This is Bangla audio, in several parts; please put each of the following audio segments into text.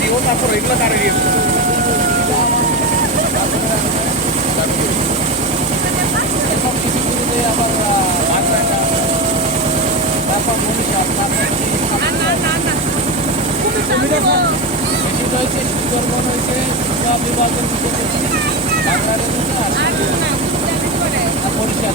দিব, তারপর এগুলো তারা দিয়ে দেবো। এরকম কিছু কিছুতে আবার বাগড়াটা, তারপর মনীষা, বেশিটা হচ্ছে সুন্দরবন হয়েছে বিভাগের ভিতরে বাগড়ার জন্য আর মনীষা।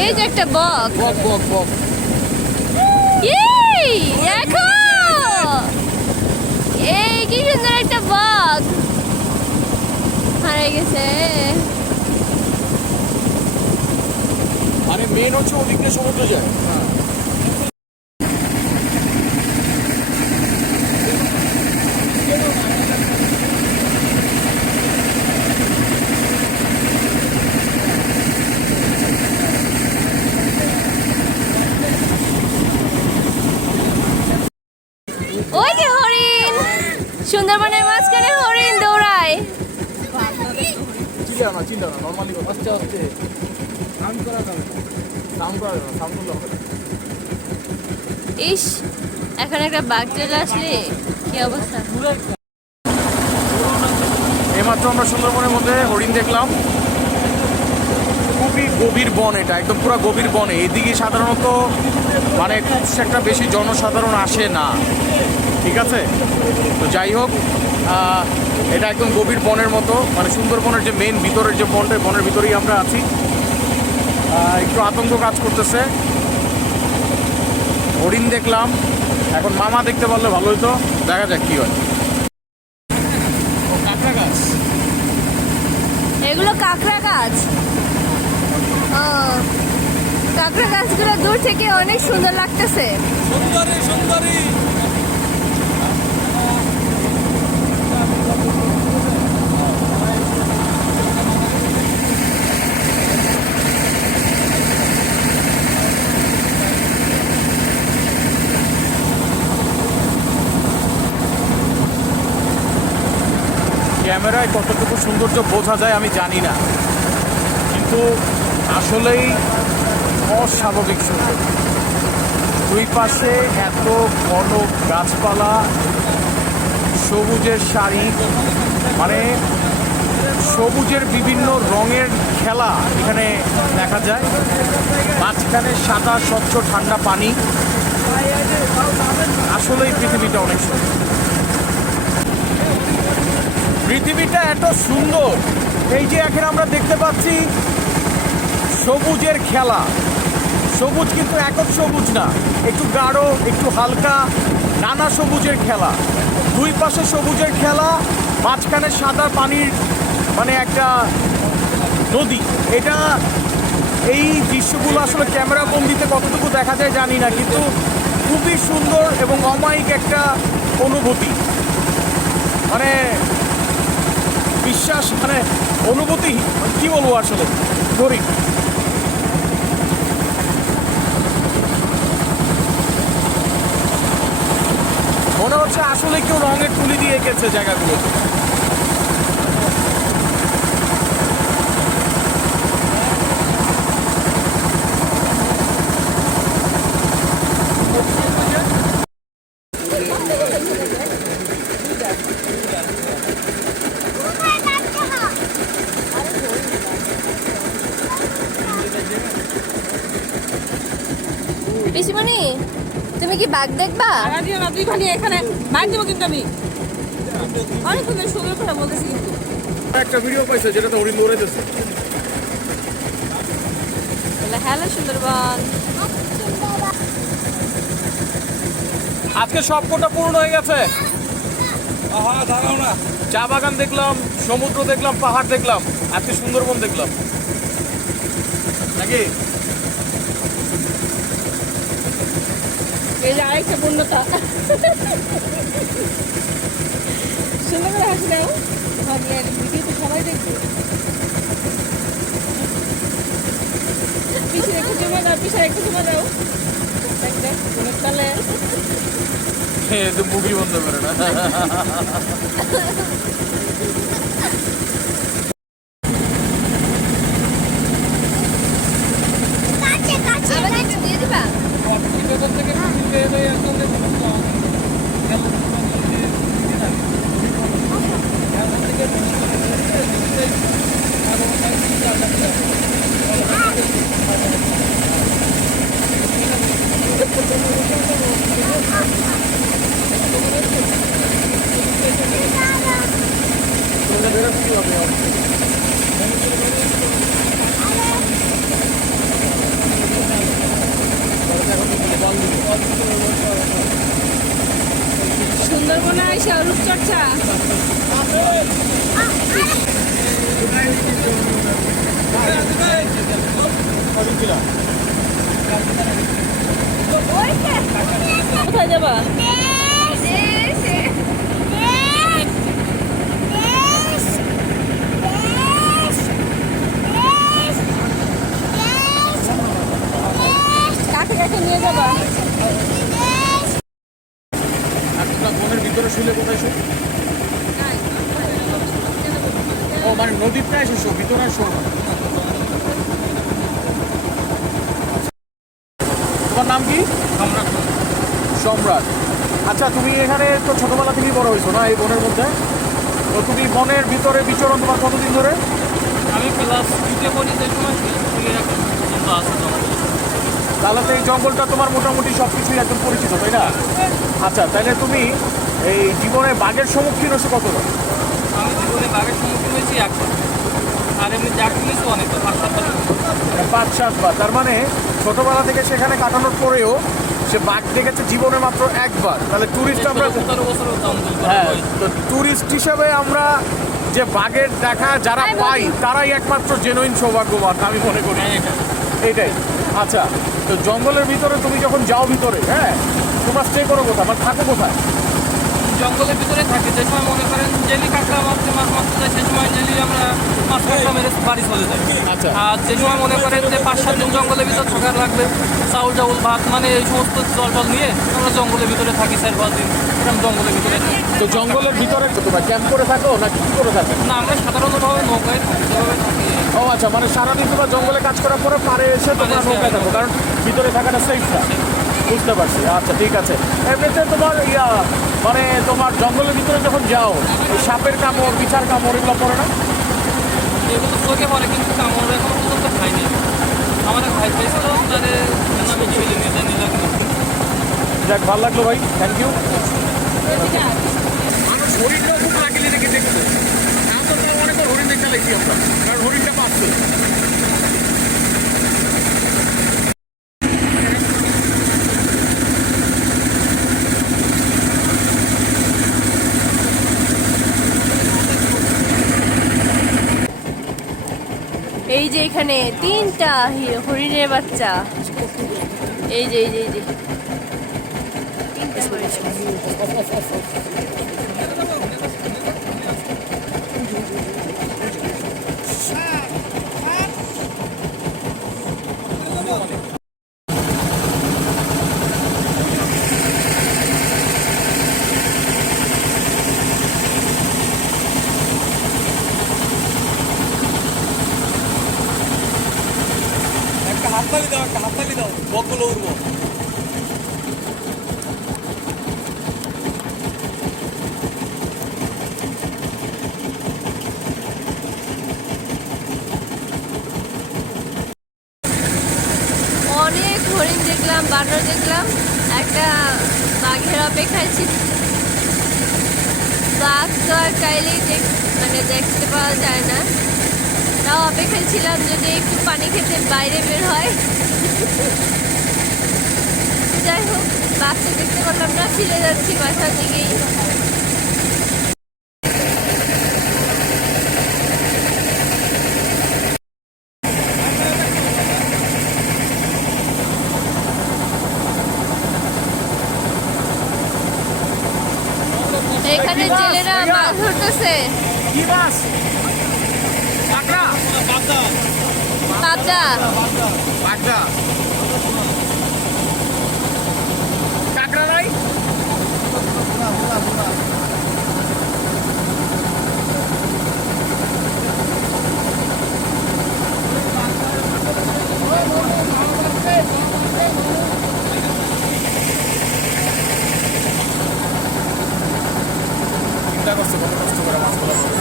এই যে একটা বক, বক বক বক দেখো এই কি সুন্দর একটা বক হারিয়ে গেছে। আরে মেন হচ্ছে ওদিক দিয়ে সমুদ্র যায়। ওই যে হরিণ, সুন্দরবনের মাঝখানে হরিণ দৌড়ায়। চিন্তা না, চিন্তা না, নর্মালি আস্তে আস্তে সাউন্ড করা যাবে না, সাউন্ড করা যাবে না, সাউন্ড করলে হবে না। ইস, এখন একটা বাঘ চলে আসলে কি অবস্থা। এইমাত্র আমরা সুন্দরবনের মধ্যে হরিণ দেখলাম। খুবই গভীর বন, এটা একদম পুরো গভীর বনে। এদিকে সাধারণত মানে খুব একটা বেশি জনসাধারণ আসে না, ঠিক আছে? তো যাই হোক, এটা একদম গভীর বনের মতো, মানে সুন্দরবনের যে মেন ভিতরের যে বনটা, বনের ভিতরেই আমরা আছি। একটু আতঙ্ক কাজ করতেছে। হরিণ দেখলাম, এখন মামা দেখতে পারলে ভালো হতো, দেখা যাক কি হয়। ও কাঁকড়া গাছ, এগুলো কাঁকড়া গাছ। ও, কাঁকড়া গাছগুলো দূর থেকে অনেক সুন্দর লাগতেছে। সুন্দরী সুন্দরী। ক্যামেরায় কতটুকু সৌন্দর্য বোঝা যায় আমি জানি না, কিন্তু আসলেই অস্বাভাবিক সুন্দর। দুই পাশে এত ঘন গাছপালা, সবুজের শাড়ি, মানে সবুজের বিভিন্ন রঙের খেলা এখানে দেখা যায়। মাঝখানে সাদা স্বচ্ছ ঠান্ডা পানি। আসলেই পৃথিবীটা অনেক সুন্দর। পৃথিবীটা এত সুন্দর, এই যে এখন আমরা দেখতে পাচ্ছি সবুজের খেলা। সবুজ কিন্তু একক সবুজ না, একটু গাঢ়, একটু হালকা, নানা সবুজের খেলা। দুই পাশে সবুজের খেলা, মাঝখানে সাদা পানির মানে একটা নদী। এটা এই দৃশ্যগুলো আসলে ক্যামেরা বন্দিতে কতটুকু দেখা যায় জানি না, কিন্তু খুবই সুন্দর এবং অমায়িক একটা অনুভূতি। মানে বিশ্বাস, মানে অনুভূতি কি বলবো আসলে করি। মনে হচ্ছে আসলে কেউ রঙের তুলি দিয়ে এঁকেছে জায়গাগুলোতে। পিসিমণি, তুমি কি বাঘ দেখবা? এখানে মার দিব কিন্তু আমি অনেক সুন্দর কথা বলতেছি, কিন্তু একটা ভিডিও পাইছে যেটাতে হরিণ দৌড়াইতেছে। হ্যালো সুন্দরবন। আজকে সব কোটা পূর্ণ হয়ে গেছে। চা বাগান দেখলাম, সমুদ্র দেখলাম, পাহাড় দেখলাম, আজকে সুন্দরবন দেখলাম নাকি। এই যে আরেকটা পূর্ণতা। সুন্দর করে হাসি দাও, ভাবলেন ভিডিও তো সবাই দেখবে। পিছনে একটু জমা দাও, পিছনে একটু জমা দাও। দেখ দেখ অনেক তালে তো মুভি বন্ধ করে না। আমাকে একটু দিয়ে দিবা? সুন্দরবনে আইসা রূপচর্চা। কোথায় যাবা? কাকে কাকে নিয়ে যাবা? আর তোমরা বনের ভিতরে শুলে কোথায় শো? ও মানে নদীর প্রায় এসে শো, ভিতরে আর শো না। তোমার নাম কি? সম্রাট। সম্রাট। আচ্ছা, তুমি এখানে তো ছোটবেলা থেকেই বড় হয়েছো না এই বনের মধ্যে? তো তুমি বনের ভিতরে বিচরণ তোমার কতদিন ধরে? আমি ক্লাস 2-তে পড়ি, সেই সময় থেকে এখন পর্যন্ত আছে জঙ্গল। তাহলে তো এই জঙ্গলটা তোমার মোটামুটি সব কিছুই একদম পরিচিত, তাই না? আচ্ছা, তাহলে তুমি এই জীবনে বাঘের সম্মুখীন হচ্ছে কতবার? আমি জীবনে বাঘের সম্মুখীন হয়েছি একবার, আর এমনি দেখ নিয়েছি অনেকবার, 5-7বার। 5-7 বার। তার মানে ছোটবেলা থেকে সেখানে কাটানোর পরেও সে বাঘ দেখেছে জীবনে মাত্র একবার। তাহলে ট্যুরিস্ট আমরা 15 বছর জঙ্গল হ্যাঁ, তো ট্যুরিস্ট হিসেবে আমরা যে বাঘের দেখা যারা পাই তারাই একমাত্র জেনুইন সৌভাগ্যবান আমি মনে করি। এইটাই। আচ্ছা, তো জঙ্গলের ভিতরে তুমি যখন যাও ভিতরে, হ্যাঁ, তোমার স্টে করো কোথায়, মানে থাকো কোথায়? জঙ্গলের ভিতরে থাকি। যে সময় মনে করেন জেলি কাঁকড়া মারতে মাছ মারতে যাই, সেই সময় জেলি আমরা মাছ কাঁকড়া মেরে বাড়ি চলে যাই। আচ্ছা। আর যে সময় মনে করেন যে 5-7 দিন জঙ্গলের ভিতর থাকার লাগবে, চাউল টাউল ভাত মানে এই সমস্ত জল টল নিয়ে আমরা জঙ্গলের ভিতরে থাকি 4-5 দিন, এরকম জঙ্গলের ভিতরে থাকি। তো জঙ্গলের ভিতরে তোমরা ক্যাম্প করে থাকো না কি করে থাকো? না, আমরা সাধারণতভাবে নৌকায় থাকি, যেভাবে থাকি। ও আচ্ছা, মানে সারাদিন তোমরা জঙ্গলে কাজ করার পরে পারে এসে তোমরা নৌকায় থাকো, কারণ ভিতরে থাকাটা সেফ না। বুঝতে পারছি। আচ্ছা, ঠিক আছে। এমনিতে তোমার মানে তোমার জঙ্গলের ভিতরে যখন যাও এই সাপের কামড়, বিছার কামড় এগুলো পড়ে না? এগুলো চোখে পড়ে, কিন্তু আমরা এখনো পর্যন্ত খাইনি। আমার এক ভাই খাইছিল, তারে আমি ছেলে নিয়ে জানি লাগলো। যাক, ভালো লাগলো ভাই, থ্যাংক ইউ। মানুষ হরিণটাও খুব লাগিলে দেখে দেখতো, আমরা তো অনেকবার হরিণ দেখতে লাগছি আমরা, কারণ হরিণটা পাচ্ছে। এই যে এখানে 3টা হরিণের বাচ্চা। এই যে এই যে এই যে 3টা হরিণ। একটা হাততালি দাও, একটা হাততালি দাও, বকগুলো উড়বো। অনেক হরিণ দেখলাম, বানর দেখলাম, একটা বাঘের অপেক্ষায় ছিল। বাঘ তো আর চাইলেই মানে দেখতে পাওয়া যায় না, তাও অপেক্ষায় ছিলাম যদি একটু পানি খেতে বাইরে বের হয়। যাই হোক, বাঘকে দেখতে পারলাম না, ফিরে যাচ্ছি বাসার দিকেই। এখানে কি মাছ, জেলেরা ভাইয়া? মাছ ধরতেছে কি মাছ? কাঁকড়া? পাবদা। কাঁকড়া। কাঁকড়া নাই? চিন্তা করছে কত কষ্ট করে মাছগুলো ধরে।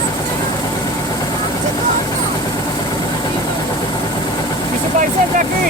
কিছু পাইছেন নাকি?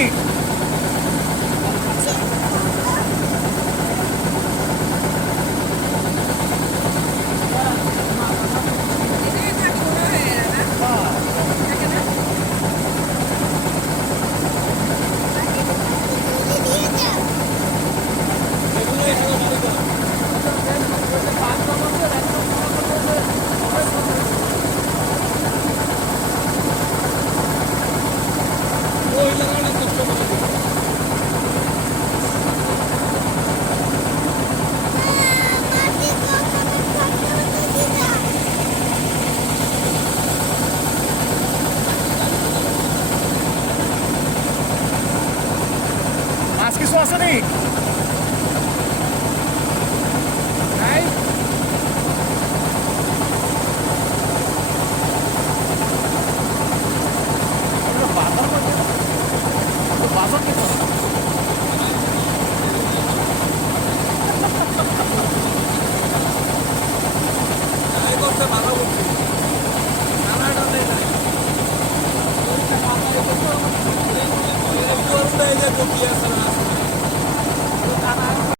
মাছ কিছু আছে নি?